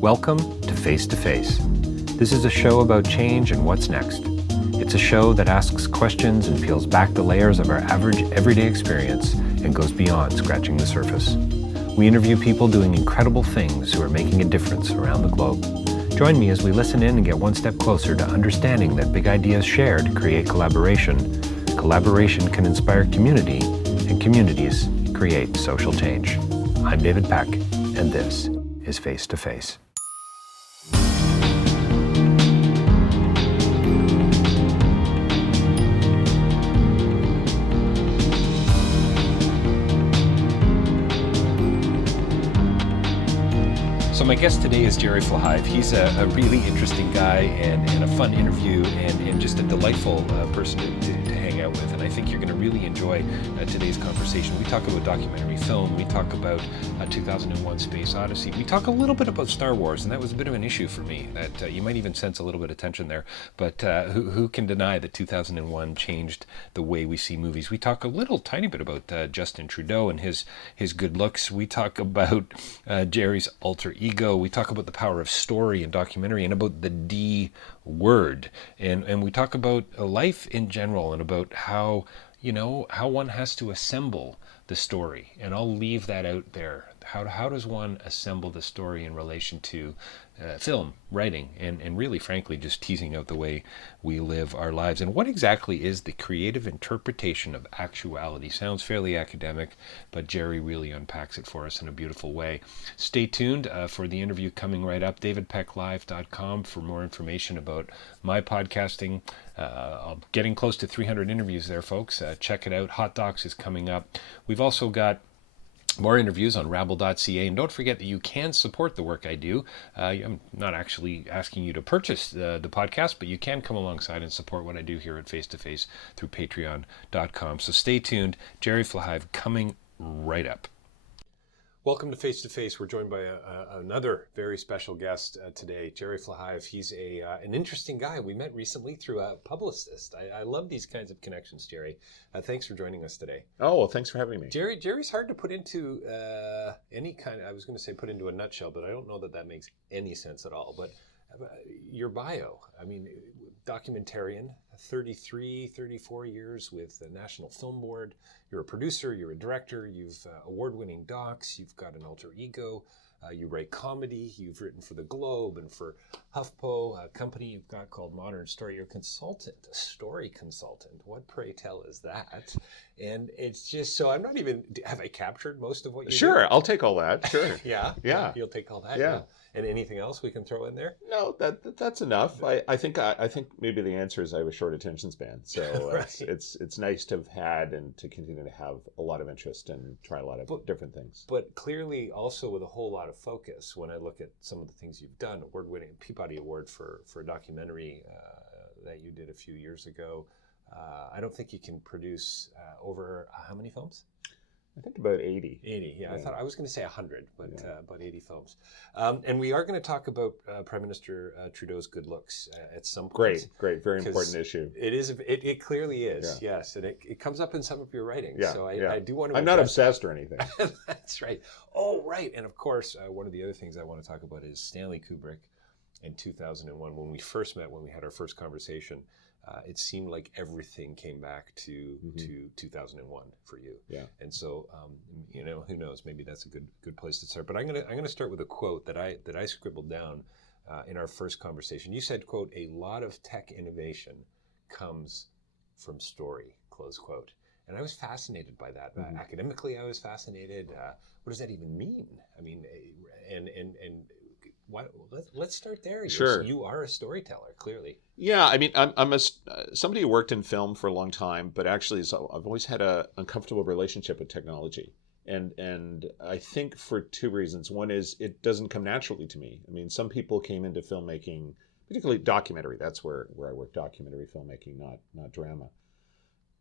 Welcome to Face2Face. This is a show about change and what's next. It's a show that asks questions and peels back the layers of our average everyday experience and goes beyond scratching the surface. We interview people doing incredible things who are making a difference around the globe. Join me as we listen in and get one step closer to understanding that big ideas shared create collaboration. Collaboration can inspire community, and communities create social change. I'm David Peck, and this is Face2Face. So my guest today is Gerry Flahive. He's a really interesting guy and a fun interview and just a delightful person to hang out with. And I think you're going to really enjoy today's conversation. We talk about documentary film. We talk about 2001 Space Odyssey. We talk a little bit about Star Wars, and that was a bit of an issue for me. That you might even sense a little bit of tension there. But who can deny that 2001 changed the way we see movies? We talk a little tiny bit about Justin Trudeau and his good looks. We talk about Gerry's alter ego. We talk about the power of story and documentary and about the D word. And we talk about life in general and about how one has to assemble the story. And I'll leave that out there. How does one assemble the story in relation to film, writing, and really, frankly, just teasing out the way we live our lives? And what exactly is the creative interpretation of actuality? Sounds fairly academic, but Gerry really unpacks it for us in a beautiful way. Stay tuned for the interview coming right up. DavidPeckLive.com for more information about my podcasting. I'm getting close to 300 interviews there, folks. Check it out. Hot Docs is coming up. We've also got more interviews on rabble.ca, and don't forget that you can support the work I do. I'm not actually asking you to purchase the podcast, but you can come alongside and support what I do here at Face2Face through patreon.com. So stay tuned. Gerry Flahive coming right up. Welcome to Face2Face. We're joined by another very special guest today, Gerry Flahive. He's an interesting guy. We met recently through a publicist. I love these kinds of connections, Gerry. Thanks for joining us today. Oh, well, thanks for having me. Gerry's hard to put into any kind, I was going to say put into a nutshell, but I don't know that makes any sense at all. But your bio, I mean, documentarian, 34 years with the National Film Board. You're a producer, you're a director, you've award-winning docs, you've got an alter ego, you write comedy, you've written for The Globe and for HuffPo, a company you've got called Modern Story. You're a story consultant. What, pray tell, is that? And it's just, so I'm not even, have I captured most of what you do? Sure, I'll take all that, sure. Yeah. You'll take all that? Yeah. And anything else we can throw in there? No, that's enough. I think maybe the answer is I have a short attention span. So right. it's nice to have had and to continue to have a lot of interest and try a lot of different things. But clearly also with a whole lot of focus when I look at some of the things you've done. Award-winning Peabody Award for a documentary that you did a few years ago. I don't think you can produce over how many films? I think about 80. 80, yeah. I thought I was going to say 100, but about 80 films. And we are going to talk about Prime Minister Trudeau's good looks at some point. Great, very important issue. It is. It clearly is. Yeah. Yes, and it comes up in some of your writings. Yeah, so I do want to. I'm not obsessed or anything. That's right. Oh, right. And of course, one of the other things I want to talk about is Stanley Kubrick in 2001 when we first met, when we had our first conversation. It seemed like everything came back to 2001 for you. Yeah. And so, who knows? Maybe that's a good place to start. But I'm gonna start with a quote that I scribbled down in our first conversation. You said, "quote A lot of tech innovation comes from story." Close quote. And I was fascinated by that. Academically, I was fascinated. What does that even mean? I mean, and let's start there. Sure. You are a storyteller, clearly. Yeah, I mean, I'm somebody who worked in film for a long time, but actually, I've always had an uncomfortable relationship with technology, and I think for two reasons. One is it doesn't come naturally to me. I mean, some people came into filmmaking, particularly documentary. That's where I work, documentary filmmaking, not drama.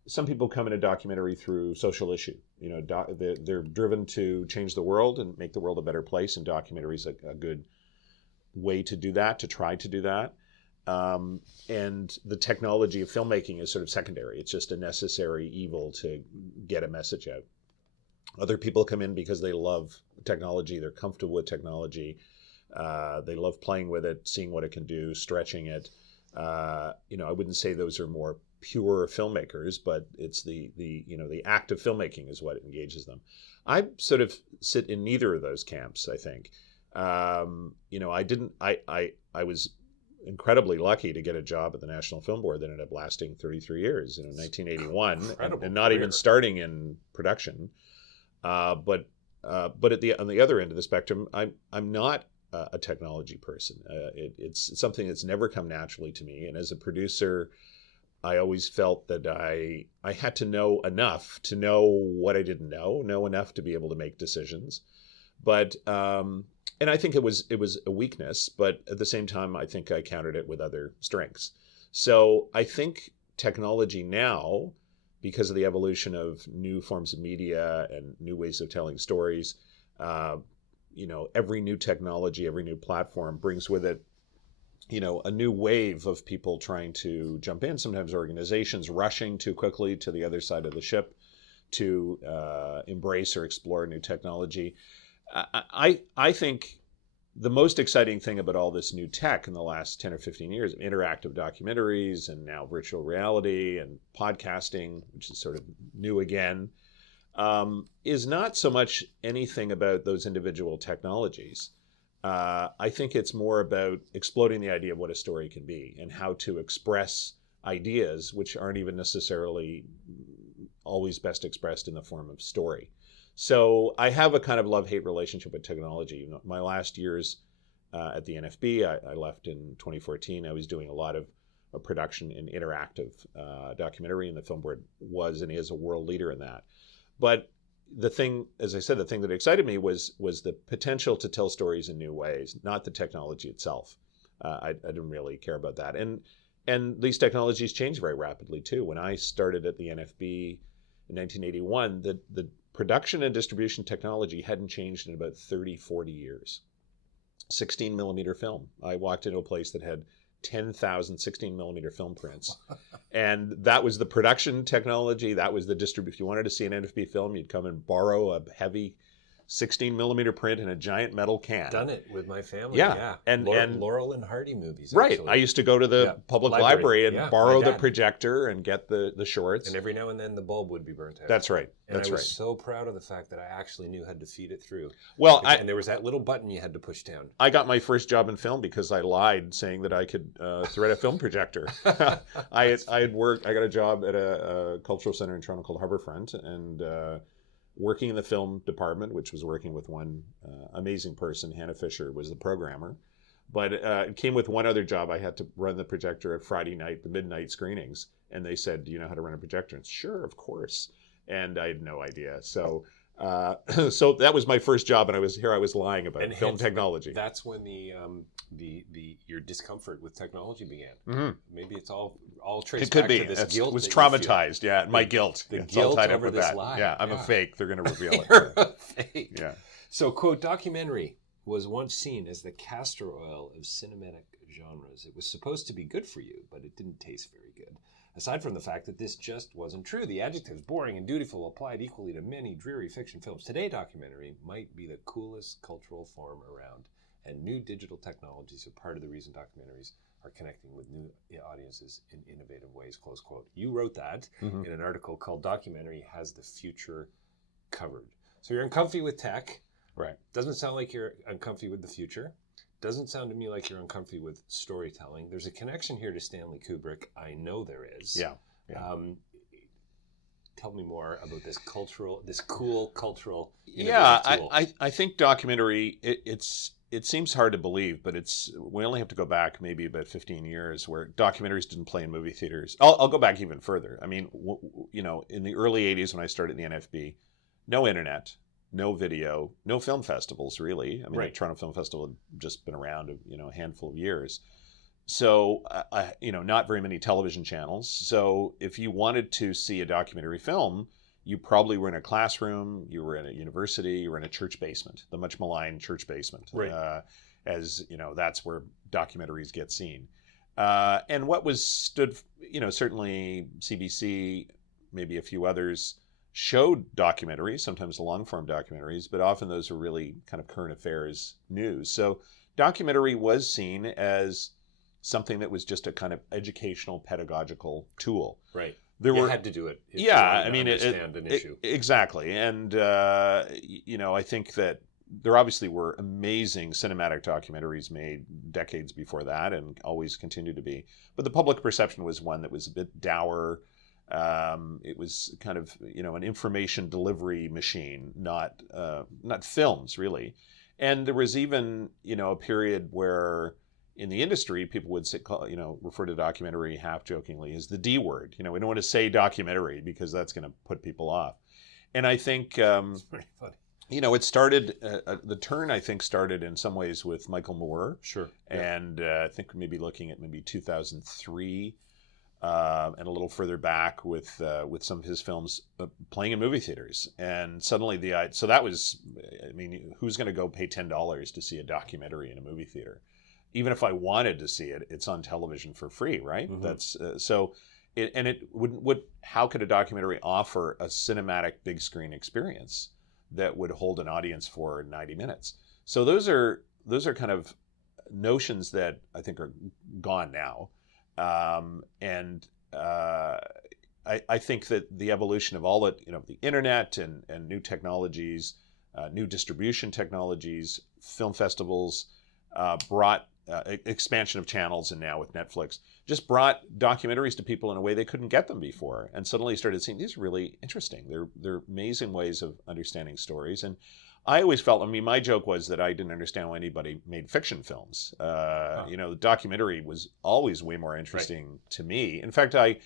Some people come into documentary through social issue. They're driven to change the world and make the world a better place, and documentary is a good way to do that, to try to do that. And the technology of filmmaking is sort of secondary. It's just a necessary evil to get a message out. Other people come in because they love technology, they're comfortable with technology. They love playing with it, seeing what it can do, stretching it. I wouldn't say those are more pure filmmakers, but it's the act of filmmaking is what engages them. I sort of sit in neither of those camps, I think. I was incredibly lucky to get a job at the National Film Board that ended up lasting 33 years, in 1981, and not even starting in production. But on the other end of the spectrum, I'm not a technology person. It's something that's never come naturally to me. And as a producer, I always felt that I had to know enough to know what I didn't know enough to be able to make decisions. But and I think it was a weakness, but at the same time, I think I countered it with other strengths. So I think technology now, because of the evolution of new forms of media and new ways of telling stories, every new technology, every new platform brings with it, a new wave of people trying to jump in. Sometimes organizations rushing too quickly to the other side of the ship to embrace or explore new technology. I think the most exciting thing about all this new tech in the last 10 or 15 years, interactive documentaries and now virtual reality and podcasting, which is sort of new again, is not so much anything about those individual technologies. I think it's more about exploding the idea of what a story can be and how to express ideas which aren't even necessarily always best expressed in the form of story. So I have a kind of love-hate relationship with technology. My last years at the NFB, I left in 2014. I was doing a lot of production in interactive documentary, and the Film Board was and is a world leader in that. But the thing, as I said, the thing that excited me was the potential to tell stories in new ways, not the technology itself. I didn't really care about that. And these technologies change very rapidly too. When I started at the NFB in 1981, the production and distribution technology hadn't changed in about 30, 40 years. 16 millimeter film. I walked into a place that had 10,000 16 millimeter film prints. And that was the production technology. That was the distribution. If you wanted to see an NFB film, you'd come and borrow a heavy 16 millimeter print in a giant metal can. Done it with my family. Yeah. Yeah. And Laurel and Hardy movies. Right. Actually. I used to go to the public library and borrow the projector and get the shorts. And every now and then the bulb would be burnt out. That's right. And That's I was right. so proud of the fact that I actually knew how to feed it through. Well, and there was that little button you had to push down. I got my first job in film because I lied, saying that I could thread a film projector. I got a job at a cultural center in Toronto called Harbourfront, and working in the film department, which was working with one amazing person. Hannah Fisher was the programmer. But it came with one other job. I had to run the projector at Friday night, the midnight screenings. And they said, do you know how to run a projector? And sure, of course. And I had no idea. So so that was my first job, and I was lying about film technology. That's when your discomfort with technology began. Mm-hmm. Maybe it's all traced it could back be. to this guilt. It was traumatized. Yeah, my guilt. The It's guilt all tied over up with this that. lie. Yeah, I'm a fake. They're going to reveal it. You're a fake. Yeah. So, quote, documentary was once seen as the castor oil of cinematic genres. It was supposed to be good for you, but it didn't taste very good. Aside from the fact that this just wasn't true, the adjectives boring and dutiful applied equally to many dreary fiction films. Today, documentary might be the coolest cultural form around, and new digital technologies are part of the reason documentaries are connecting with new audiences in innovative ways, close quote. You wrote that in an article called Documentary Has the Future Covered. So you're uncomfy with tech. Right. Doesn't sound like you're uncomfy with the future. Doesn't sound to me like you're uncomfy with storytelling. There's a connection here to Stanley Kubrick. I know there is. Yeah. Tell me more about this cool cultural tool. I think documentary, it seems hard to believe, but we only have to go back maybe about 15 years where documentaries didn't play in movie theaters. I'll go back even further. I mean, in the early 80s when I started the NFB, no internet, no video, no film festivals, really. I mean, the Toronto Film Festival had just been around a handful of years. So, not very many television channels. So if you wanted to see a documentary film, you probably were in a classroom, you were in a university, you were in a church basement, the much maligned church basement. Right. That's where documentaries get seen. And what certainly CBC, maybe a few others, showed documentaries, sometimes long-form documentaries, but often those are really kind of current affairs news. So documentary was seen as something that was just a kind of educational, pedagogical tool. Right. You had to do it. If yeah, you wanted I to mean, understand an issue. Exactly. And, I think that there obviously were amazing cinematic documentaries made decades before that and always continue to be. But the public perception was one that was a bit dour. It was kind of, an information delivery machine, not films, really. And there was even, a period where in the industry, people would say, refer to documentary half jokingly as the D word. We don't want to say documentary because that's going to put people off. And I think, It's pretty funny. it started, the turn, I think, started in some ways with Michael Moore. Sure. And I think maybe looking at maybe 2003 and a little further back with some of his films playing in movie theaters. And suddenly so that was, who's going to go pay $10 to see a documentary in a movie theater? Even if I wanted to see it, it's on television for free, right? Mm-hmm. That's so. How could a documentary offer a cinematic big screen experience that would hold an audience for 90 minutes? So those are kind of notions that I think are gone now, and I think that the evolution of all that, the internet and new technologies, new distribution technologies, film festivals, brought expansion of channels, and now with Netflix, just brought documentaries to people in a way they couldn't get them before, and suddenly started seeing these are really interesting. They're amazing ways of understanding stories. And I always felt, my joke was that I didn't understand why anybody made fiction films. The documentary was always way more interesting to me. In fact, I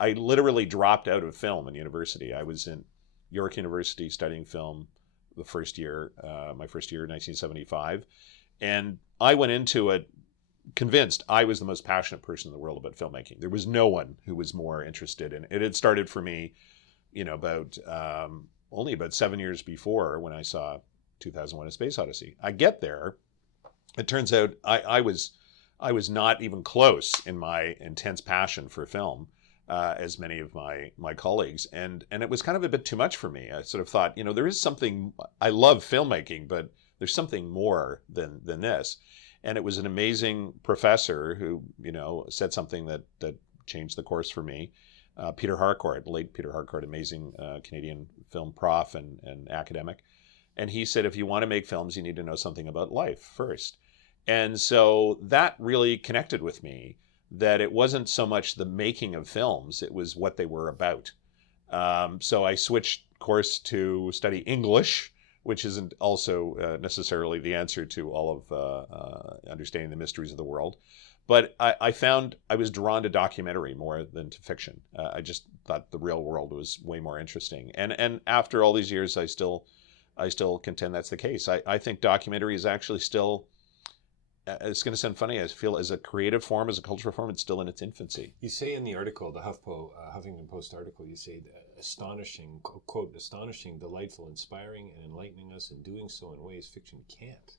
literally dropped out of film in university. I was in York University studying film my first year in 1975. And I went into it convinced I was the most passionate person in the world about filmmaking. There was no one who was more interested in it. It had started for me, only about 7 years before, when I saw 2001: A Space Odyssey. I get there. It turns out I was not even close in my intense passion for film as many of my colleagues, and it was kind of a bit too much for me. I sort of thought, there is something. I love filmmaking, but there's something more than this. And it was an amazing professor who, said something that changed the course for me. Peter Harcourt, late Peter Harcourt, amazing Canadian film prof and academic. And he said, if you want to make films, you need to know something about life first. And so that really connected with me, that it wasn't so much the making of films, it was what they were about. So I switched course to study English, which isn't also necessarily the answer to all of understanding the mysteries of the world. But I found I was drawn to documentary more than to fiction. I just thought the real world was way more interesting. And after all these years, I still contend that's the case. I think documentary is actually still, it's going to sound funny, I feel as a creative form, as a cultural form, it's still in its infancy. You say in the article, the Huffington Post article, you say astonishing, quote, astonishing, delightful, inspiring, and enlightening us, and doing so in ways fiction can't,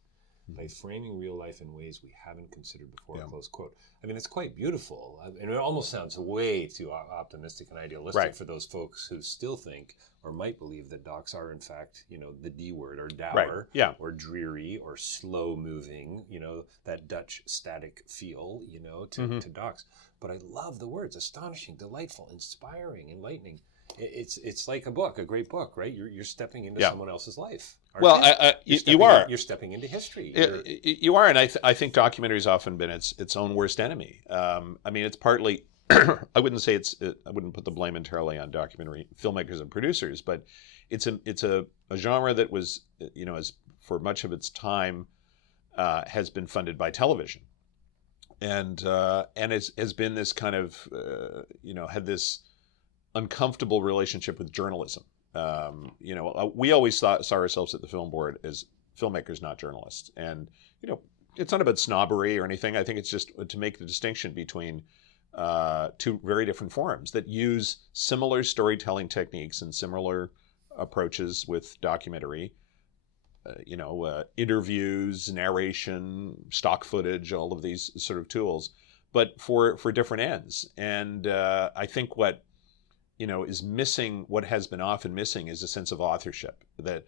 by framing real life in ways we haven't considered before, close quote. It's quite beautiful. And it almost sounds way too optimistic and idealistic for those folks who still think or might believe that docs are, in fact, the D word, or dour, or dreary, or slow moving, that Dutch static feel, to docs. But I love the words astonishing, delightful, inspiring, enlightening. It's like a book, a great book, right? You're stepping into someone else's life. Well, you are. You're stepping into history. You are, and I think documentary's often been its own worst enemy. It's partly. I wouldn't say I wouldn't put the blame entirely on documentary filmmakers and producers, but it's a genre that was, as for much of its time, has been funded by television, and has been this kind of had this uncomfortable relationship with journalism. We always saw ourselves at the Film Board as filmmakers, not journalists. And, it's not about snobbery or anything. I think it's just to make the distinction between two very different forms that use similar storytelling techniques and similar approaches with documentary, interviews, narration, stock footage, all of these sort of tools, but for different ends. And I think what is missing, what has been often missing, is a sense of authorship. That,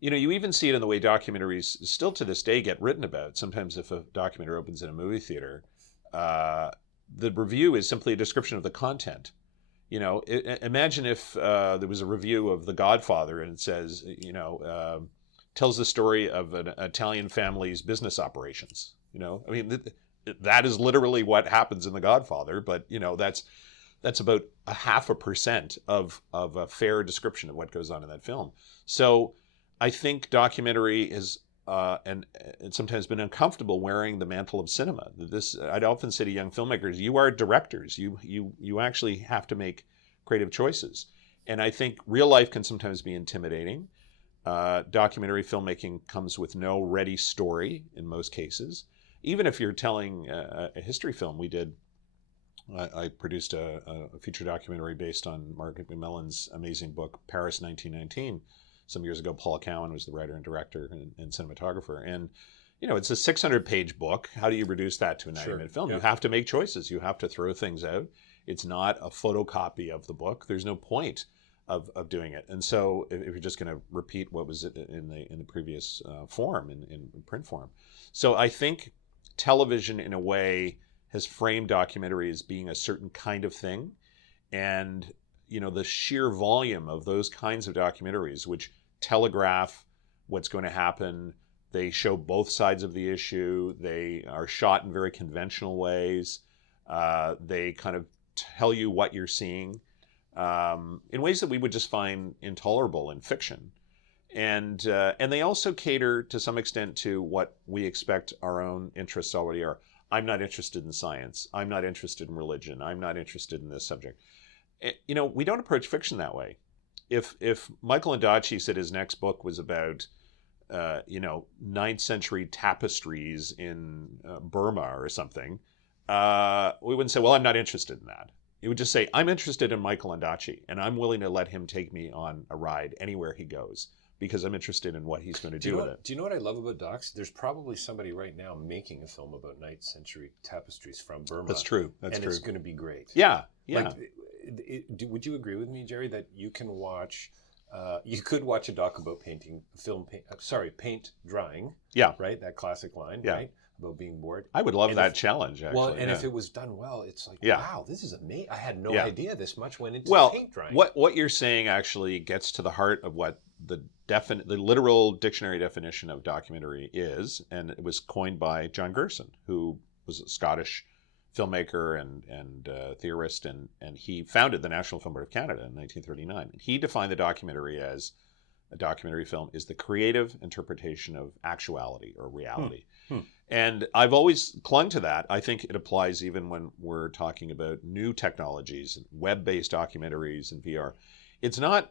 you even see it in the way documentaries still to this day get written about. Sometimes if a documentary opens in a movie theater, the review is simply a description of the content. Imagine if there was a review of The Godfather and it says, tells the story of an Italian family's business operations. I mean, that is literally what happens in The Godfather, but that's about 0.5% of a fair description of what goes on in that film. So I think documentary is, and it's sometimes been uncomfortable wearing the mantle of cinema. I'd often say to young filmmakers, you are directors. You actually have to make creative choices. And I think real life can sometimes be intimidating. Documentary filmmaking comes with no ready story in most cases. Even if you're telling a history film, I produced a feature documentary based on Margaret McMillan's amazing book, Paris 1919. Some years ago. Paul Cowan was the writer and director and cinematographer. And, it's a 600-page book. How do you reduce that to a 90-minute film? Yeah. You have to make choices. You have to throw things out. It's not a photocopy of the book. There's no point of doing it. And so if you're just going to repeat what was in the previous form, in print form. So I think television, in a way, has framed documentary as being a certain kind of thing. And, the sheer volume of those kinds of documentaries, which telegraph what's going to happen. They show both sides of the issue. They are shot in very conventional ways. They kind of tell you what you're seeing in ways that we would just find intolerable in fiction. And they also cater to some extent to what we expect our own interests already are. I'm not interested in science. I'm not interested in religion. I'm not interested in this subject. We don't approach fiction that way. If Michael Ondaatje said his next book was about, 9th century tapestries in Burma or something, we wouldn't say, well, I'm not interested in that. You would just say, I'm interested in Michael Ondaatje, and I'm willing to let him take me on a ride anywhere he goes because I'm interested in what he's going to do with it. Do you know what I love about docs? There's probably somebody right now making a film about 9th century tapestries from Burma. That's true. And it's going to be great. Yeah. Would you agree with me, Gerry, that you can watch, you could watch a doc about paint drying. Yeah. Right? That classic line, right? About being bored. I would love that challenge, actually. Well, and if it was done well, it's like, wow, this is amazing. I had no idea this much went into paint drying. What you're saying actually gets to the heart of what the literal dictionary definition of documentary is, and it was coined by John Gerson, who was a Scottish filmmaker and theorist, and he founded the National Film Board of Canada in 1939. He defined the documentary as a documentary film is the creative interpretation of actuality or reality. And I've always clung to that. I think it applies even when we're talking about new technologies, web-based documentaries and VR. It's not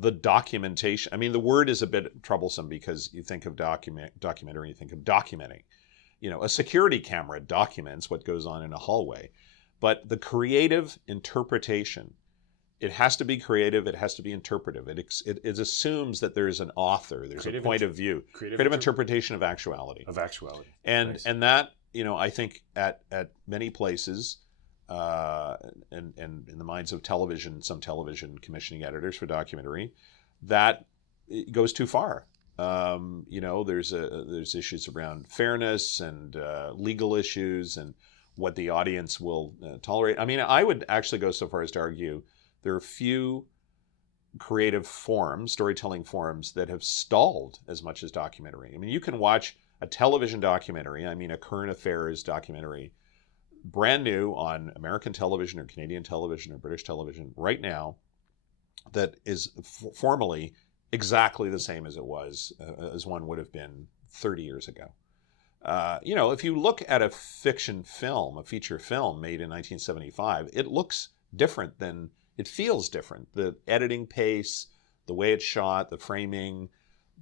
the documentation. I mean, the word is a bit troublesome because you think of documentary, you think of documenting. A security camera documents what goes on in a hallway. But the creative interpretation, it has to be creative, it has to be interpretive. It assumes that there is an author, there's a point of view. Creative interpretation of actuality. And nice. And that, I think at many places, and in the minds of some television commissioning editors for documentary, that it goes too far. There's issues around fairness and legal issues and what the audience will tolerate. I mean, I would actually go so far as to argue there are few creative forms, storytelling forms, that have stalled as much as documentary. I mean, you can watch a television documentary, a current affairs documentary, brand new on American television or Canadian television or British television right now, that is formally exactly the same as it was, as one would have been 30 years ago. If you look at a fiction film, a feature film made in 1975, it looks different it feels different. The editing pace, the way it's shot, the framing,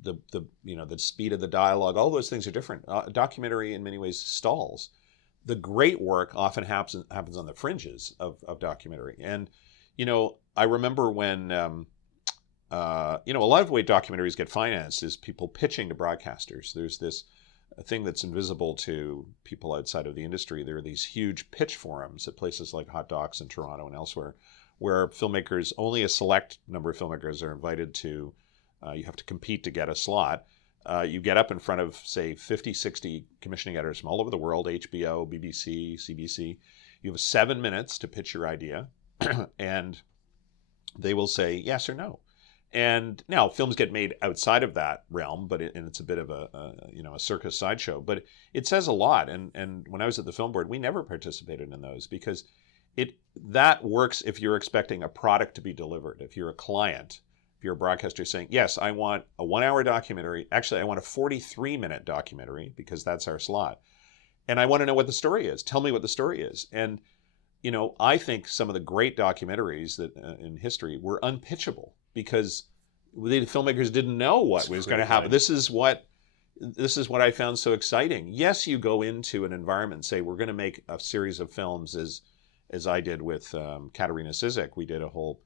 the speed of the dialogue, all those things are different. Documentary in many ways stalls. The great work often happens on the fringes of documentary. And, I remember when, a lot of the way documentaries get financed is people pitching to broadcasters. There's this thing that's invisible to people outside of the industry. There are these huge pitch forums at places like Hot Docs in Toronto and elsewhere, where only a select number of filmmakers are invited to you have to compete to get a slot. You get up in front of, say, 50, 60 commissioning editors from all over the world, HBO, BBC, CBC. You have 7 minutes to pitch your idea, and they will say yes or no. And now films get made outside of that realm, but it's a bit of a circus sideshow. But it says a lot. And when I was at the film board, we never participated in those because that works if you're expecting a product to be delivered. If you're a client, if you're a broadcaster saying, yes, I want a 1-hour documentary. Actually, I want a 43-minute documentary because that's our slot. And I want to know what the story is. Tell me what the story is. And I think some of the great documentaries that in history were unpitchable because the filmmakers didn't know what was going to happen. This is what I found so exciting. Yes, you go into an environment and say, we're going to make a series of films as I did with Katerina Sizek. We did a whole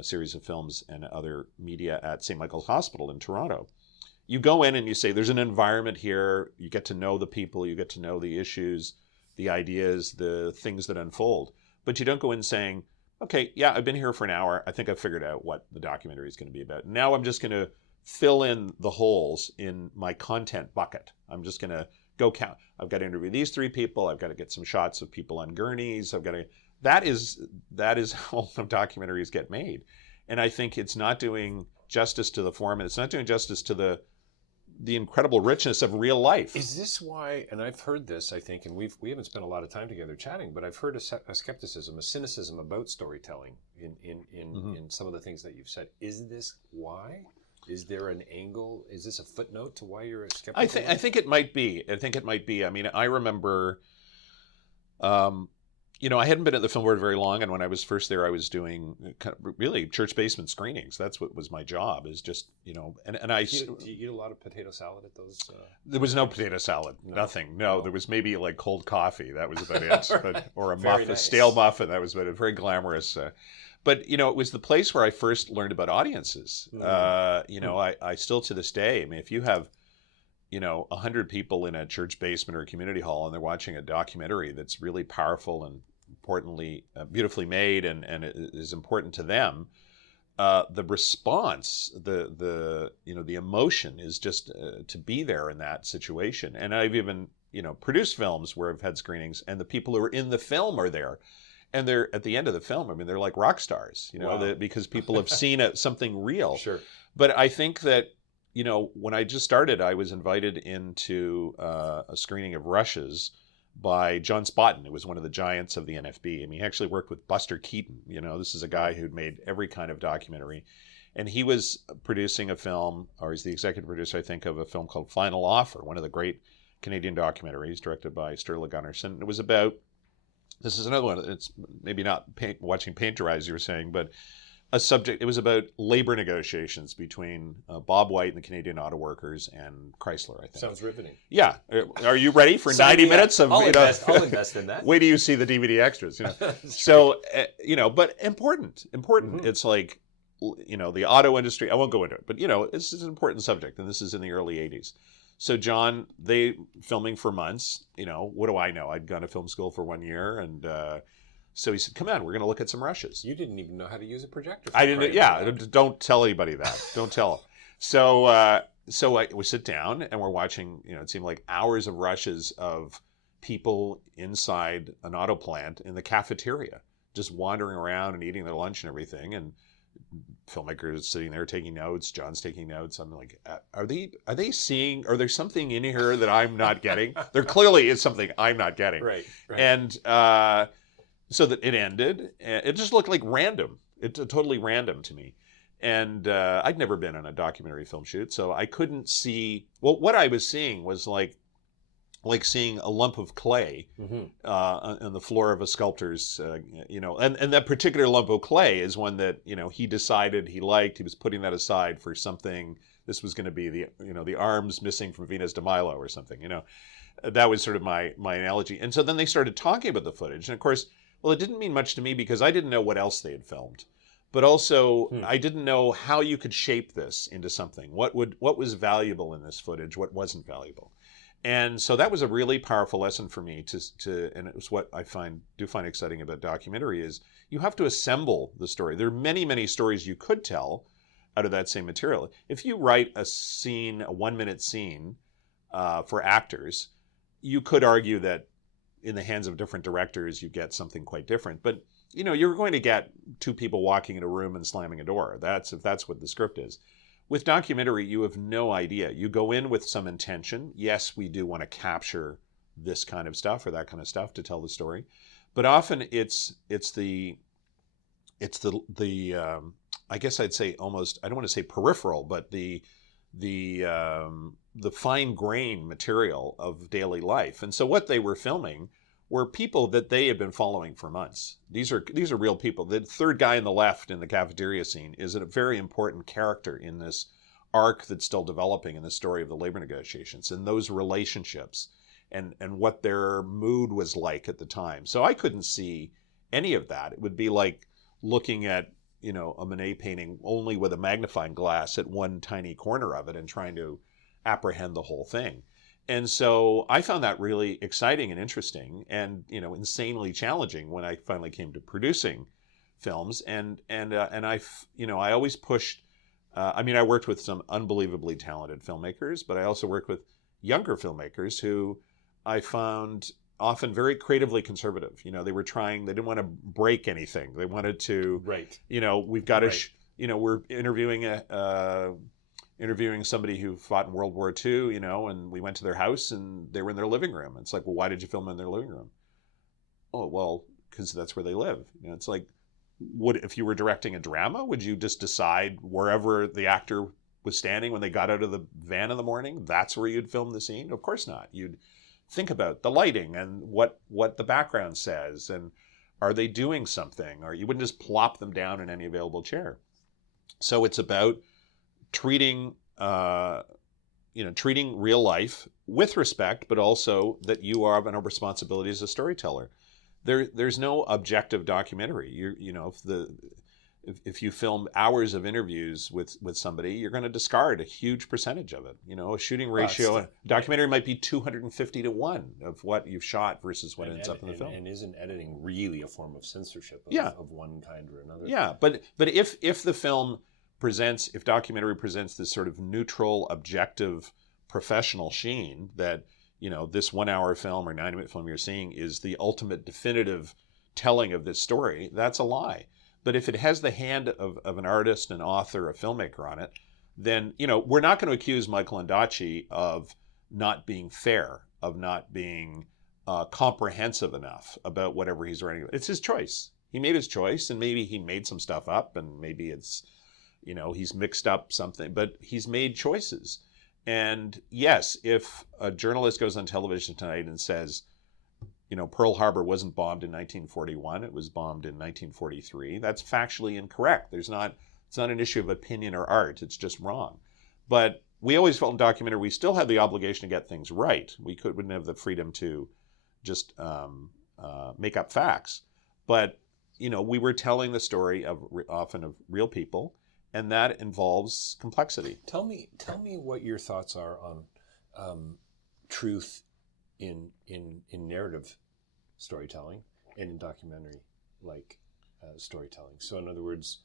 series of films and other media at St. Michael's Hospital in Toronto. You go in and you say, there's an environment here. You get to know the people. You get to know the issues, the ideas, the things that unfold. But you don't go in saying, okay, yeah, I've been here for an hour. I think I've figured out what the documentary is going to be about. Now I'm just going to fill in the holes in my content bucket. I'm just going to go count. I've got to interview these 3 people. I've got to get some shots of people on gurneys. That is how documentaries get made. And I think it's not doing justice to the form, and it's not doing justice to the incredible richness of real life. Is this why, and I've heard this, I think, and we haven't spent a lot of time together chatting, but I've heard a skepticism, a cynicism about storytelling in some of the things that you've said. Is this why? Is there an angle? Is this a footnote to why you're a skeptic? I think it might be. I mean, I remember, I hadn't been at the film board very long, and when I was first there, I was doing kind of really church basement screenings. That's what was my job. Is just and I. Do you eat a lot of potato salad at those? There was no potato salad. No. Nothing. No, there was maybe like cold coffee. That was about it. Or a muffin, nice. Stale muffin. That was about it. Very glamorous. But it was the place where I first learned about audiences. I still to this day. I mean, if you have 100 people in a church basement or a community hall, and they're watching a documentary that's really powerful and importantly beautifully made, and it is important to them, the response, the emotion is just to be there in that situation. And I've even produced films where I've had screenings, and the people who are in the film are there. And they're at the end of the film. I mean, they're like rock stars, wow. Because people have seen something real. Sure. But I think that, when I just started, I was invited into a screening of Rush's by John Spotton, who was one of the giants of the NFB. I mean, he actually worked with Buster Keaton. This is a guy who'd made every kind of documentary. And he was producing a film, or he's the executive producer, I think, of a film called Final Offer, one of the great Canadian documentaries directed by Sturla Gunnarsson. It was about, this is another one, it's maybe not watching paint dry, as you were saying, but it was about labor negotiations between Bob White and the Canadian Auto Workers and Chrysler, I think. Sounds riveting. Yeah. Are you ready for 90 minutes of, I'll invest in that. Wait till you see the DVD extras. So, but important. Mm-hmm. It's like, the auto industry, I won't go into it, but, this is an important subject, and this is in the early 80s. So John, they filming for months, what do I know? I'd gone to film school for 1 year, and so he said, come on, we're going to look at some Rushes. You didn't even know how to use a projector. I didn't, yeah, don't tell anybody that. Don't tell them. So we sit down, and we're watching, it seemed like hours of Rushes of people inside an auto plant in the cafeteria, just wandering around and eating their lunch and everything, and filmmakers sitting there taking notes. John's taking notes. I'm like, are they seeing? Are there something in here that I'm not getting? There clearly is something I'm not getting. Right. And so that it ended. It just looked like random. It's totally random to me. And I'd never been on a documentary film shoot, so I couldn't see. Well, what I was seeing was like seeing a lump of clay on the floor of a sculptor's, and that particular lump of clay is one that, he decided he liked. He was putting that aside for something. This was going to be the arms missing from Venus de Milo or something, That was sort of my analogy. And so then they started talking about the footage. And of course, well, it didn't mean much to me because I didn't know what else they had filmed. But also, I didn't know how you could shape this into something. What was valuable in this footage? What wasn't valuable? And so that was a really powerful lesson for me and it was what I do find exciting about documentary is you have to assemble the story. There are many, many stories you could tell, out of that same material. If you write a scene, a 1-minute scene for actors, you could argue that in the hands of different directors, you get something quite different. But you're going to get two people walking in a room and slamming a door. If that's what the script is. With documentary, you have no idea. You go in with some intention. Yes, we do want to capture this kind of stuff or that kind of stuff to tell the story, but often it's the I guess I'd say almost, I don't want to say peripheral, but the fine grain material of daily life. And so what they were filming were people that they had been following for months. These are real people. The third guy on the left in the cafeteria scene is a very important character in this arc that's still developing in the story of the labor negotiations and those relationships and what their mood was like at the time. So I couldn't see any of that. It would be like looking at, a Monet painting only with a magnifying glass at one tiny corner of it and trying to apprehend the whole thing. And so I found that really exciting and interesting and, insanely challenging when I finally came to producing films. And I always pushed, I worked with some unbelievably talented filmmakers, but I also worked with younger filmmakers who I found often very creatively conservative. They didn't want to break anything. They wanted to, right. We've got to, we're interviewing somebody who fought in World War II, and we went to their house and they were in their living room. It's like, well, why did you film in their living room? Oh, well, because that's where they live. It's like, if you were directing a drama, would you just decide wherever the actor was standing when they got out of the van in the morning, that's where you'd film the scene? Of course not. You'd think about the lighting and what the background says, and are they doing something? Or you wouldn't just plop them down in any available chair. So it's about treating real life with respect, but also that you have a responsibility as a storyteller. There's no objective documentary. If you film hours of interviews with somebody, you're going to discard a huge percentage of it. A shooting ratio, a documentary might be 250 to 1 of what you've shot versus what ends up in the film. And isn't editing really a form of censorship of one kind or another? Yeah, but if the film if documentary presents this sort of neutral, objective, professional sheen that, this 1-hour film or 90-minute film you're seeing is the ultimate definitive telling of this story, that's a lie. But if it has the hand of an artist, an author, a filmmaker on it, then, we're not going to accuse Michael Ondaatje of not being fair, of not being comprehensive enough about whatever he's writing. It's his choice. He made his choice, and maybe he made some stuff up, and maybe it's, he's mixed up something, but he's made choices. And yes, if a journalist goes on television tonight and says, Pearl Harbor wasn't bombed in 1941, it was bombed in 1943, that's factually incorrect. It's not an issue of opinion or art, it's just wrong. But we always felt in documentary, we still have the obligation to get things right. We wouldn't have the freedom to just make up facts. But, we were telling the story often of real people, and that involves complexity. Tell me what your thoughts are on truth in narrative storytelling and in documentary storytelling. So in other words,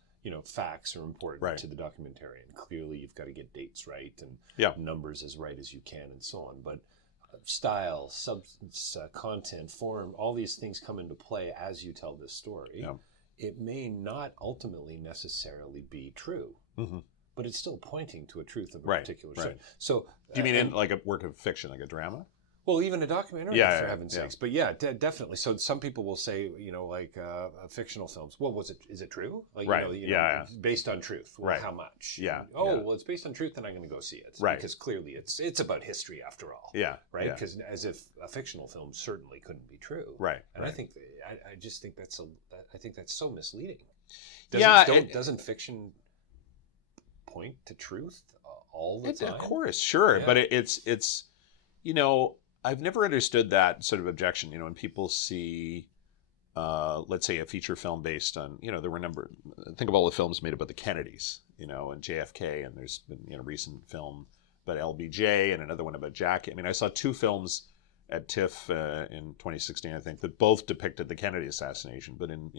facts are important to the documentarian. Clearly you've got to get dates right and numbers as right as you can and so on. But style, substance, content, form, all these things come into play as you tell this story. Yeah. It may not ultimately necessarily be true. Mm-hmm. But it's still pointing to a truth of a particular story. So, do you mean in like a work of fiction, like a drama? Well, even a documentary, for heaven's sakes. But definitely. So some people will say, fictional films. Well, is it true? Like, based on truth. Well, how much? Yeah. Well, it's based on truth, then I'm going to go see it. Right. Because clearly it's about history after all. Yeah. Right. Because as if a fictional film certainly couldn't be true. Right. And I think I just think that's so misleading. Doesn't fiction point to truth all the time? Of course, sure. Yeah. But it's I've never understood that sort of objection. When people see, let's say, a feature film based on, there were think of all the films made about the Kennedys, and JFK, and there's been, recent film about LBJ and another one about Jackie. I mean, I saw two films at TIFF in 2016, I think, that both depicted the Kennedy assassination, but in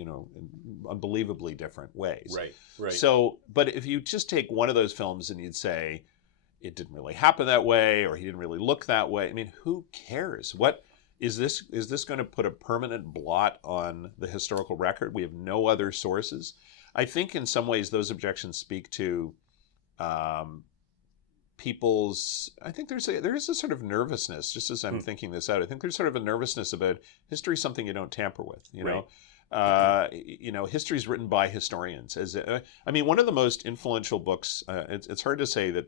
unbelievably different ways. Right. So, but if you just take one of those films and you'd say it didn't really happen that way, or he didn't really look that way, I mean, who cares? What is this? Is this going to put a permanent blot on the historical record? We have no other sources. I think in some ways those objections speak to people's, I think there is a sort of nervousness, just as I'm thinking this out. I think there's sort of a nervousness about history, something you don't tamper with, you know. History is written by historians. I mean, one of the most influential books, it's hard to say that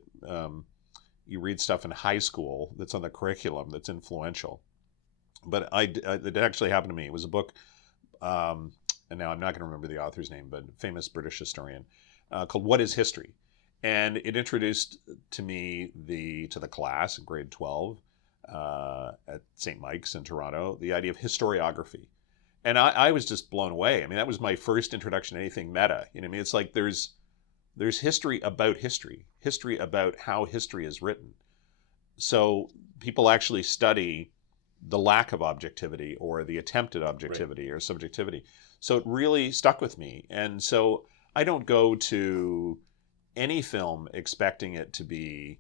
you read stuff in high school that's on the curriculum that's influential. But it actually happened to me. It was a book, and now I'm not going to remember the author's name, but famous British historian, called What is History? And it introduced to me to the class in grade 12 at St. Mike's in Toronto, the idea of historiography. And I was just blown away. I mean, that was my first introduction to anything meta. You know what I mean? It's like there's history about history about how history is written. So people actually study the lack of objectivity or the attempted objectivity or subjectivity. So it really stuck with me. And so I don't go to any film expecting it to be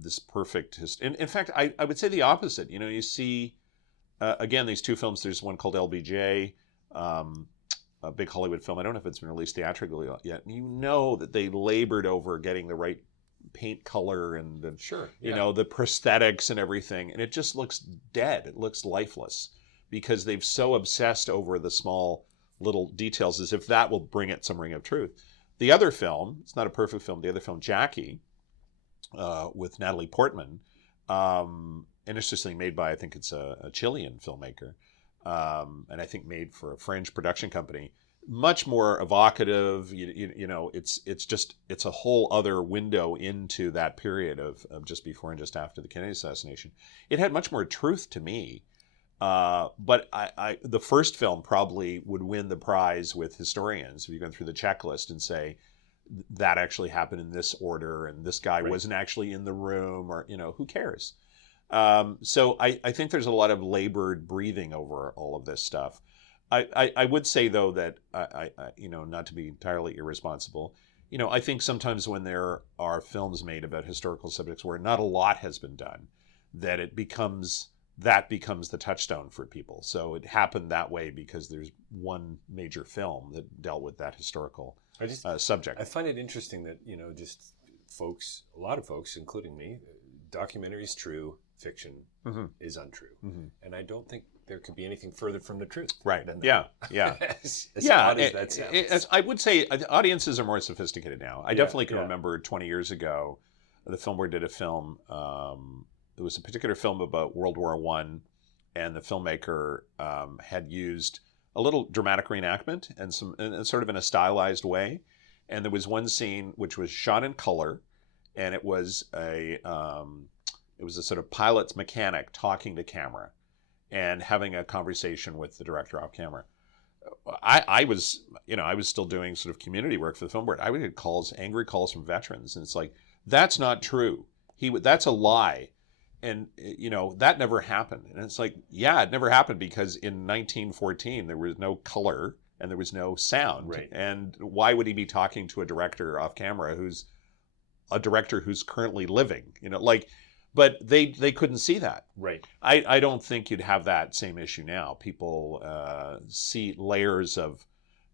this perfect in fact, I would say the opposite. You know, you see, again, these two films, there's one called LBJ, a big Hollywood film. I don't know if it's been released theatrically yet. You know that they labored over getting the right paint color and the, you know, the prosthetics and everything. And it just looks dead. It looks lifeless because they've so obsessed over the small little details as if that will bring it some ring of truth. The other film, it's not a perfect film, the other film, Jackie, with Natalie Portman, interestingly made by, I think it's a Chilean filmmaker, and I think made for a French production company, much more evocative. You know, it's a whole other window into that period of just before and just after the Kennedy assassination. It had much more truth to me. But the first film probably would win the prize with historians if you go through the checklist and say that actually happened in this order and this guy wasn't actually in the room, or, you know, who cares? So I think there's a lot of labored breathing over all of this stuff. I would say, though, that I you know, not to be entirely irresponsible, you know, I think sometimes when there are films made about historical subjects where not a lot has been done, that becomes the touchstone for people. So it happened that way because there's one major film that dealt with that historical subject. I find it interesting that, you know, just a lot of folks, including me, documentary is true, fiction is untrue. And I don't think there could be anything further from the truth. Right. Than Yeah. as odd as that sounds. I would say audiences are more sophisticated now. I definitely can remember 20 years ago, the Film Board did a film. It was a particular film about World War I, and the filmmaker had used a little dramatic reenactment and sort of in a stylized way. And there was one scene which was shot in color, and it was a sort of pilot's mechanic talking to camera and having a conversation with the director off camera. I was still doing sort of community work for the Film Board. I would get angry calls from veterans, and it's like, that's not true. That's a lie. And, you know, that never happened. And it's like, yeah, it never happened because in 1914, there was no color and there was no sound. Right. And why would he be talking to a director off camera who's currently living? You know, like, but they couldn't see that. Right. I don't think you'd have that same issue now. People see layers of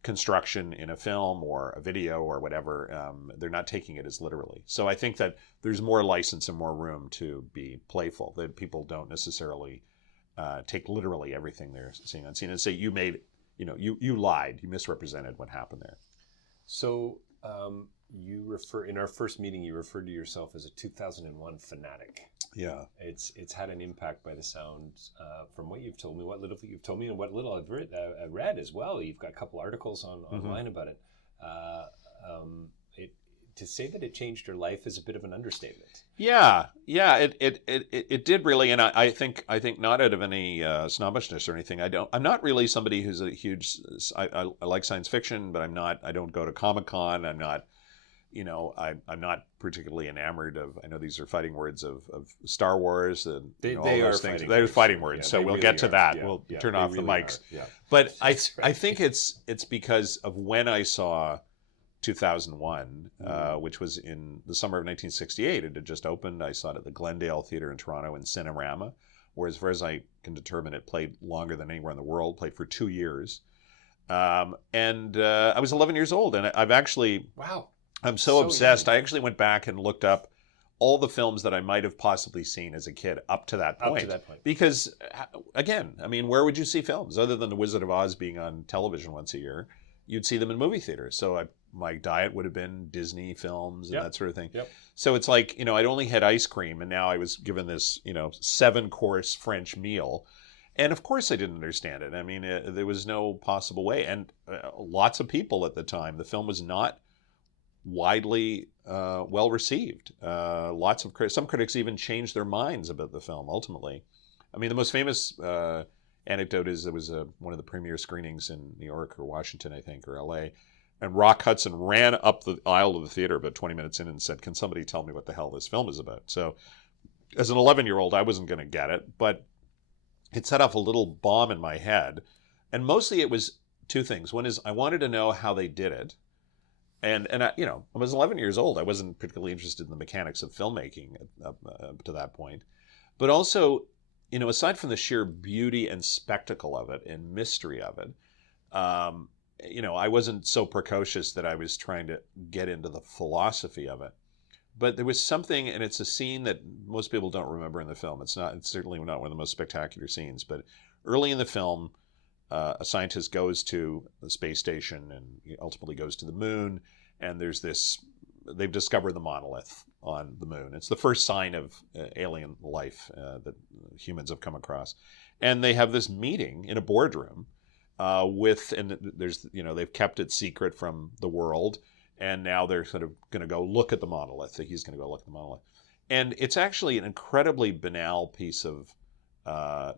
construction in a film or a video or whatever. They're not taking it as literally. So I think that there's more license and more room to be playful, that people don't necessarily take literally everything they're seeing on scene and say, you lied, you misrepresented what happened there. So in our first meeting, you referred to yourself as a 2001 fanatic. Yeah. It's had an impact by the sounds from what you've told me, what little you've told me, and what little I've read as well. You've got a couple articles online about it. To say that it changed your life is a bit of an understatement. Yeah, it did really, and I think not out of any snobbishness or anything. I'm not really somebody who's a huge. I like science fiction, but I don't go to Comic-Con. I'm not. I'm not particularly enamored of, I know these are fighting words of Star Wars and They all are those things. fighting They're words. fighting words. Yeah, So they we'll really get to are. that. Yeah, We'll yeah, turn they off the really mics. are. Yeah. But I That's right. think it's because of when I saw 2001, which was in the summer of 1968. It had just opened. I saw it at the Glendale Theatre in Toronto in Cinerama, where as far as I can determine, it played longer than anywhere in the world, played for 2 years. And I was 11 years old, and I've actually, Wow. I'm so So obsessed. young. I actually went back and looked up all the films that I might have possibly seen as a kid up to that point. Up to that point. Because, again, I mean, where would you see films other than The Wizard of Oz being on television once a year? You'd see them in movie theaters. So my diet would have been Disney films and that sort of thing. Yep. So it's like, I'd only had ice cream, and now I was given this, 7-course French meal. And of course I didn't understand it. I mean, there was no possible way. And lots of people at the time, the film was not widely well received. Lots of some critics even changed their minds about the film ultimately. I mean, the most famous anecdote is there was one of the premiere screenings in New York or Washington, I think, or LA, and Rock Hudson ran up the aisle of the theater about 20 minutes in and said, "Can somebody tell me what the hell this film is about?" So as an 11-year-old, I wasn't going to get it, but it set off a little bomb in my head. And mostly it was two things. One is I wanted to know how they did it. And I was 11 years old. I wasn't particularly interested in the mechanics of filmmaking up to that point. But also, aside from the sheer beauty and spectacle of it and mystery of it, I wasn't so precocious that I was trying to get into the philosophy of it. But there was something, and it's a scene that most people don't remember in the film. It's certainly not one of the most spectacular scenes, but early in the film, a scientist goes to the space station and ultimately goes to the moon, and they've discovered the monolith on the moon. It's the first sign of alien life that humans have come across. And they have this meeting in a boardroom they've kept it secret from the world, and now they're sort of going to go look at the monolith. He's going to go look at the monolith. And it's actually an incredibly banal piece of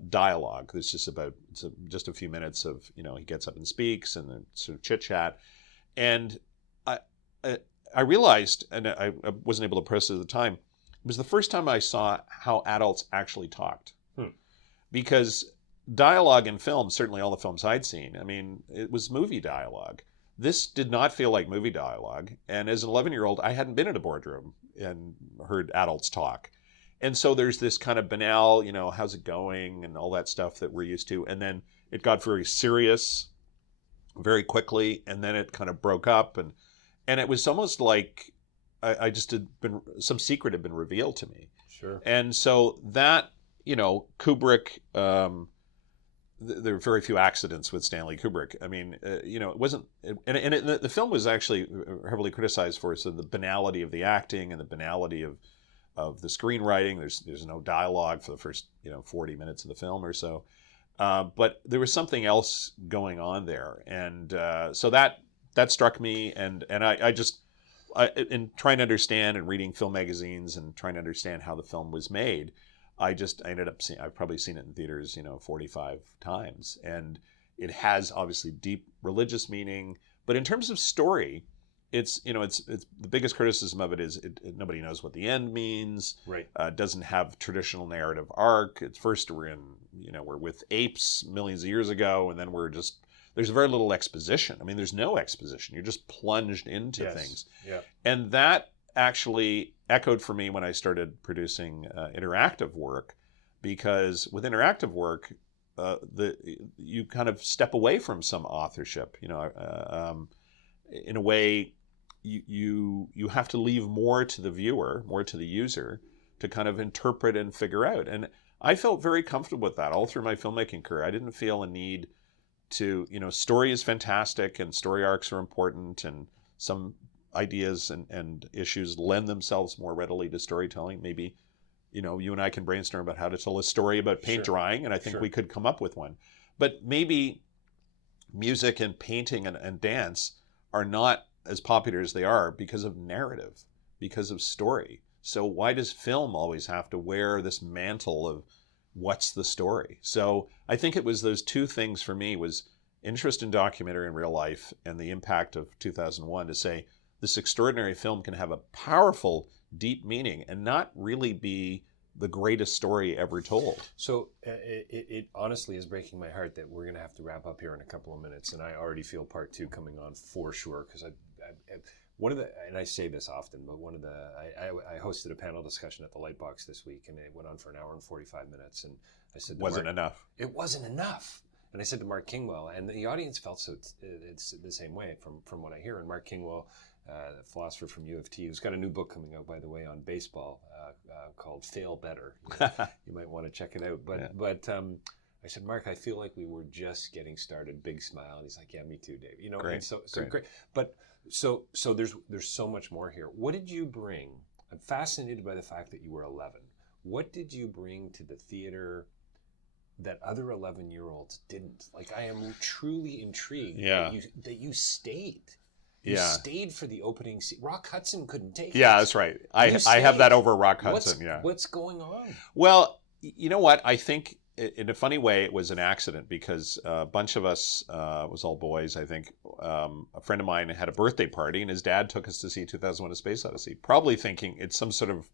dialogue. It's just a few minutes of, he gets up and speaks and then sort of chit chat. And I realized, and I wasn't able to process it at the time, it was the first time I saw how adults actually talked. Because dialogue in film, certainly all the films I'd seen, I mean, it was movie dialogue. This did not feel like movie dialogue. And as an 11-year-old, I hadn't been in a boardroom and heard adults talk. And so there's this kind of banal, how's it going and all that stuff that we're used to. And then it got very serious very quickly. And then it kind of broke up. And it was almost like I just some secret had been revealed to me. Sure. And so that, Kubrick, there were very few accidents with Stanley Kubrick. I mean, it wasn't, the film was actually heavily criticized for the banality of the acting and the banality of the screenwriting. There's no dialogue for the first 40 minutes of the film or so, but there was something else going on there, and so that struck me, and I in trying to understand and reading film magazines and trying to understand how the film was made, I ended up I've probably seen it in theaters, 45 times. And it has obviously deep religious meaning. But in terms of story, it's the biggest criticism of it is nobody knows what the end means. Right. It doesn't have traditional narrative arc. It's first we're with apes millions of years ago, and then there's very little exposition. I mean, there's no exposition. You're just plunged into things. Yeah. And that actually echoed for me when I started producing interactive work, because with interactive work, you kind of step away from some authorship. In a way, you have to leave more to the viewer, more to the user, to kind of interpret and figure out. And I felt very comfortable with that all through my filmmaking career. I didn't feel a need to, story is fantastic and story arcs are important, and some ideas and issues lend themselves more readily to storytelling. Maybe, you and I can brainstorm about how to tell a story about paint drying, and I think we could come up with one. But maybe music and painting and dance are not as popular as they are because of narrative, because of story. So why does film always have to wear this mantle of what's the story? So I think it was those two things for me, was interest in documentary and real life and the impact of 2001 to say, this extraordinary film can have a powerful, deep meaning and not really be the greatest story ever told. So it honestly is breaking my heart that we're going to have to wrap up here in a couple of minutes, and I already feel part two coming on for sure, because one of the, and I say this often, but one of the, I hosted a panel discussion at the Lightbox this week, and it went on for an hour and 45 minutes, and I said, Wasn't enough. It wasn't enough. And I said to Mark Kingwell, and the audience felt so it's the same way from what I hear. And Mark Kingwell, the philosopher from U of T, who's got a new book coming out, by the way, on baseball called Fail Better. You might want to check it out. But I said, Mark, I feel like we were just getting started. Big smile. And he's like, yeah, me too, Dave. You know, great. And so great. But so there's so much more here. What did you bring? I'm fascinated by the fact that you were 11. What did you bring to the theater that other 11-year-olds didn't? Like, I am truly intrigued that you stayed. You stayed for the opening scene. Rock Hudson couldn't take it. Yeah, that's right. I have that over Rock Hudson. What's going on? Well, you know what? I think in a funny way it was an accident, because a bunch of us, it was all boys, I think. A friend of mine had a birthday party, and his dad took us to see 2001: A Space Odyssey, probably thinking it's some sort of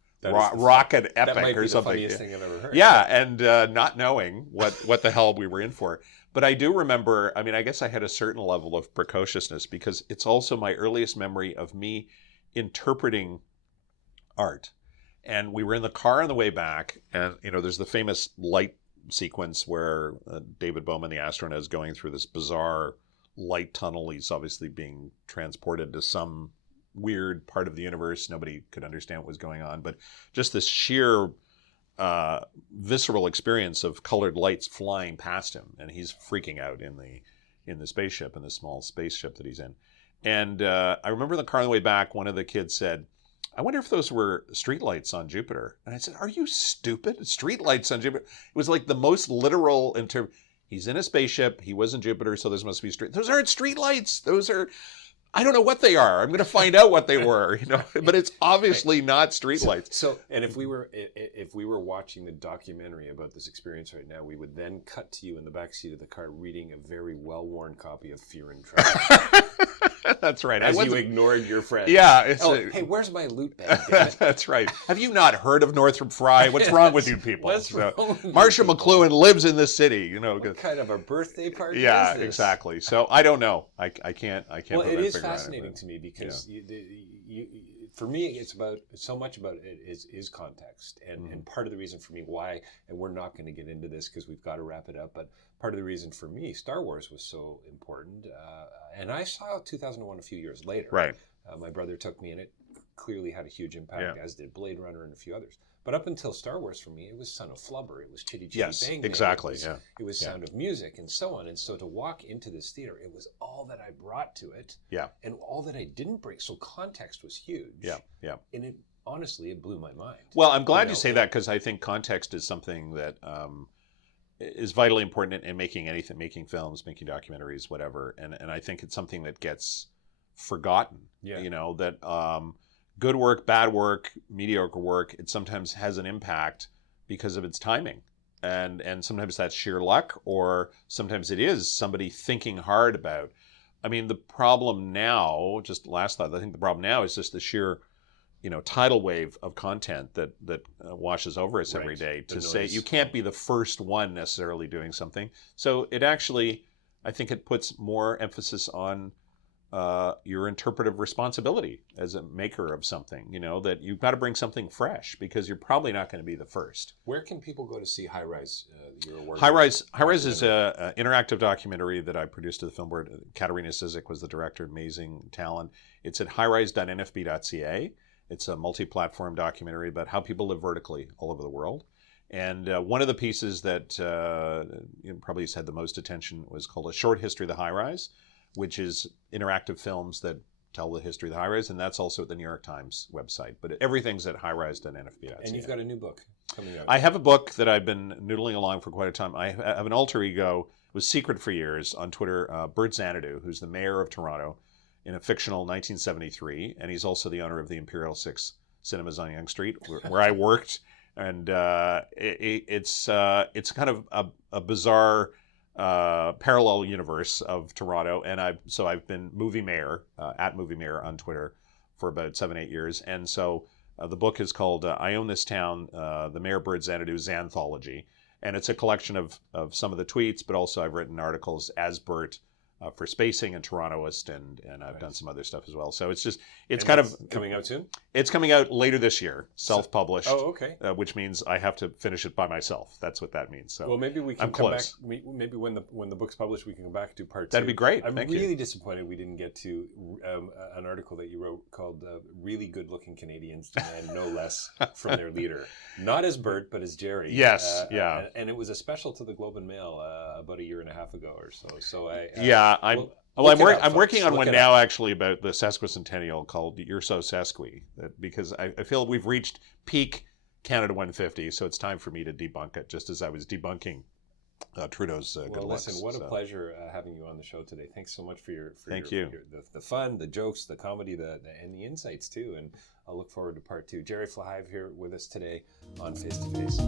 rocket epic that might or be something. The funniest thing I've ever heard. Yeah, and not knowing what the hell we were in for. But I do remember, I mean, I guess I had a certain level of precociousness, because it's also my earliest memory of me interpreting art. And we were in the car on the way back, and, you know, there's the famous light sequence where David Bowman, the astronaut, is going through this bizarre light tunnel. He's obviously being transported to some weird part of the universe. Nobody could understand what was going on, but just this sheer visceral experience of colored lights flying past him, and he's freaking out in the spaceship, in the small spaceship that he's in. And I remember in the car on the way back, one of the kids said, I wonder if those were streetlights on Jupiter. And I said, are you stupid? Streetlights on Jupiter? It was like the most literal in terms. He's in a spaceship. He was in Jupiter, so those must be street. Those aren't streetlights. Those are, I don't know what they are. I'm going to find out what they were, you know. But it's obviously not streetlights. So, and if we were watching the documentary about this experience right now, we would then cut to you in the backseat of the car reading a very well-worn copy of Fear and Trembling. That's right. As you ignored your friend. Yeah. Hey, where's my loot bag? Damn it? That's right. Have you not heard of Northrop Frye? What's wrong with you people? What's wrong with you Marshall people? McLuhan lives in this city. You know. What kind of a birthday party? Yeah, is this? exactly. So I don't know. I can't. Well, put it my is finger on fascinating to me, because for me, it's about so much about it is context, and part of the reason for me why, and we're not going to get into this because we've got to wrap it up, but part of the reason for me, Star Wars was so important, and I saw 2001 a few years later. Right. My brother took me, and it clearly had a huge impact, as did Blade Runner and a few others. But up until Star Wars for me, it was Son of Flubber, it was Chitty Chitty Bang Bang. Exactly. It was Sound of Music, and so on. And so to walk into this theater, it was all that I brought to it, and all that I didn't bring. So context was huge. Yeah. And it honestly, it blew my mind. Well, I'm glad you say that, because I think context is something that is vitally important in making anything, making films, making documentaries, whatever. And I think it's something that gets forgotten. You know, that good work, bad work, mediocre work, it sometimes has an impact because of its timing. And sometimes that's sheer luck, or sometimes it is somebody thinking hard about. I mean, the problem now, just last thought, I think the problem now is just the sheer, you know, tidal wave of content that washes over us every day, to say you can't be the first one necessarily doing something. So it actually, I think it puts more emphasis on your interpretive responsibility as a maker of something, you know, that you've got to bring something fresh, because you're probably not going to be the first. Where can people go to see High Rise, your work? High Rise is an interactive documentary that I produced to the film board. Katerina Sizik was the director, amazing talent. It's at highrise.nfb.ca. It's a multi-platform documentary about how people live vertically all over the world. And one of the pieces that probably has had the most attention was called A Short History of the High Rise, which is interactive films that tell the history of the high rise, and that's also at the New York Times website. But everything's at highrise.nfb.ca. And you've got a new book coming out. I have a book that I've been noodling along for quite a time. I have an alter ego, was secret for years on Twitter, Bert Xanadu, who's the mayor of Toronto in a fictional 1973, and he's also the owner of the Imperial 6 Cinemas on Yonge Street, where I worked. And it's kind of a bizarre parallel universe of Toronto, and I've been Movie Mayor at Movie Mayor on Twitter for about 7-8 years. And so the book is called I Own This Town, the Mayor Bird Xanadu's Anthology. And it's a collection of some of the tweets, but also I've written articles as Bert for Spacing and Torontoist, and I've done some other stuff as well. So it's kind of coming out soon. It's coming out later this year, self-published. Oh, okay. Which means I have to finish it by myself. That's what that means. So well, maybe we can I'm come close. back. Maybe when the book's published, we can come back to part 2. That'd be great. I'm Thank really you. disappointed we didn't get to an article that you wrote called "Really Good-Looking Canadians Demand No Less from Their Leader," not as Bert, but as Gerry. Yes, yeah. And it was a special to the Globe and Mail about a year and a half ago or so. So I'm working on one now actually about the sesquicentennial called "You're So Sesqui," because I feel we've reached peak Canada 150, so it's time for me to debunk it, just as I was debunking Trudeau's good looks. Listen, what a pleasure having you on the show today. Thanks so much for the fun, the jokes, the comedy, and the insights too. And I'll look forward to part 2. Gerry Flahive here with us today on Face to Face.